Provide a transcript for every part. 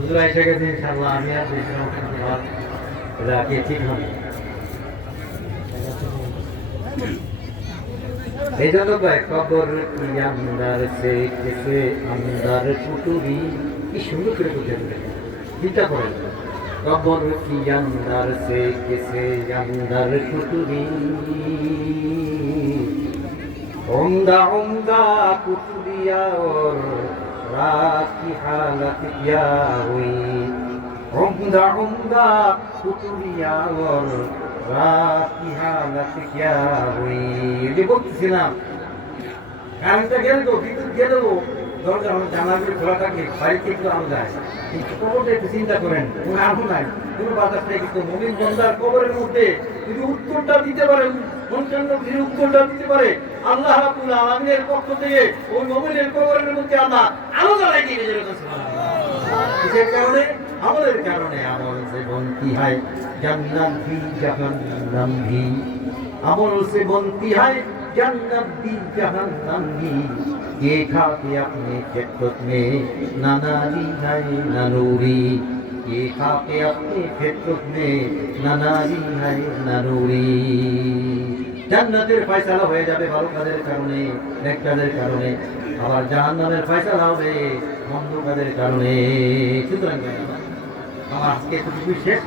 হুজুর এসে গেছে ইনশাআল্লাহ, আমি আর বেশি আমার রাখি ঠিক হবে। এই জন্য কয় কবর কি আন্দার সে কেসে আন্দার কুটুরি, কি সুন্দর করে বুঝে চিন্তা করেন। কবর কি আন্দার সে কেসে আন্দার কুটুরি, उम्दा उम्दा कुतुबिया और रात की हालत क्या हुई, उम्दा उम्दा कुतुबिया और रात की हालत क्या हुई। ये বলতেছিলাম কারেন্টটা গেল তো, বিদ্যুৎ গেল, দরজা আমার জানালাগুলো খোলা থাকে, বাড়িতে একটু আলো যায়, কিন্তু কবরটা একটু চিন্তা করেন, কোনো আলো নাই, কোনো বাতাস নেই, কিন্তু মুমিন বান্দার কবরের মধ্যে যদি উত্তরটা দিতে পারে, উত্তরটা দিতে পারে আল্লাহ রাব্বুল আলামিনের পক্ষ থেকে, ওই মুমিনের কবরের মধ্যে আল্লাহ আলো জ্বালাই দিয়ে দিয়েছে। কিসের কারণে? আমলের কারণে। আমল সে বনতি হয় জান্নাত ভি জাহান্নাম ভি, আমল সে বনতি হয় जन्नत भी जहन्नम भी, ये खाके अपने फितरत में ना नारी है ना नूरी, ये खाके अपने फितरत में ना नारी है ना नूरी। জান্নাতের ফয়সালা হয়ে যাবে ভালো কাজের কারণে, নেক কাজের কারণে, আবার জাহান্নামের ফয়সালা হবে মন্দ কাজের কারণে। সুতরাং আমার আজকে এতটুকু শেষ।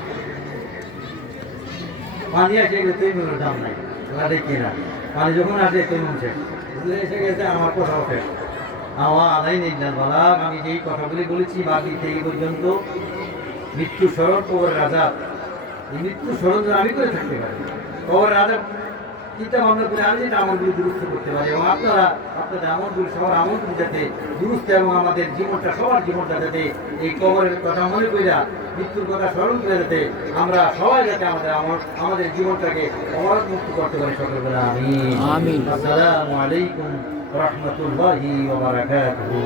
পানি আসে গেছে, দাম নাই, দেখি না পানি যখন আসে তখন শেষ, এসে গেছে আমার কথা শেষ। আমার আদায় নেই না বলা, আমি যেই কথাগুলি বলেছি বাকি সেই পর্যন্ত মৃত্যু স্মরণ, কবরের আযাব, এই মৃত্যু স্মরণ আমি করে থাকতে পারি, কবরের আযাব চিন্তা ভাবনা করে আমি যেটা আমলগুলি দুরুস্ত করতে পারি, এবং আপনারা আপনাদের আমলগুলি সবার আমলগুলি যাতে দুরুস্ত, এবং আমাদের জীবনটা সবার জীবনটা যাতে এই কবরের কথা মনে কইরা, মৃত্যুর কথা স্মরণ করে যাতে আমরা সবাই যাতে আমাদের জীবনটাকে অপরাধ মুক্ত করতে পারি সকল বলে আমিন। আসসালামু আলাইকুম ওয়া রাহমাতুল্লাহি ওয়া বারাকাতুহু।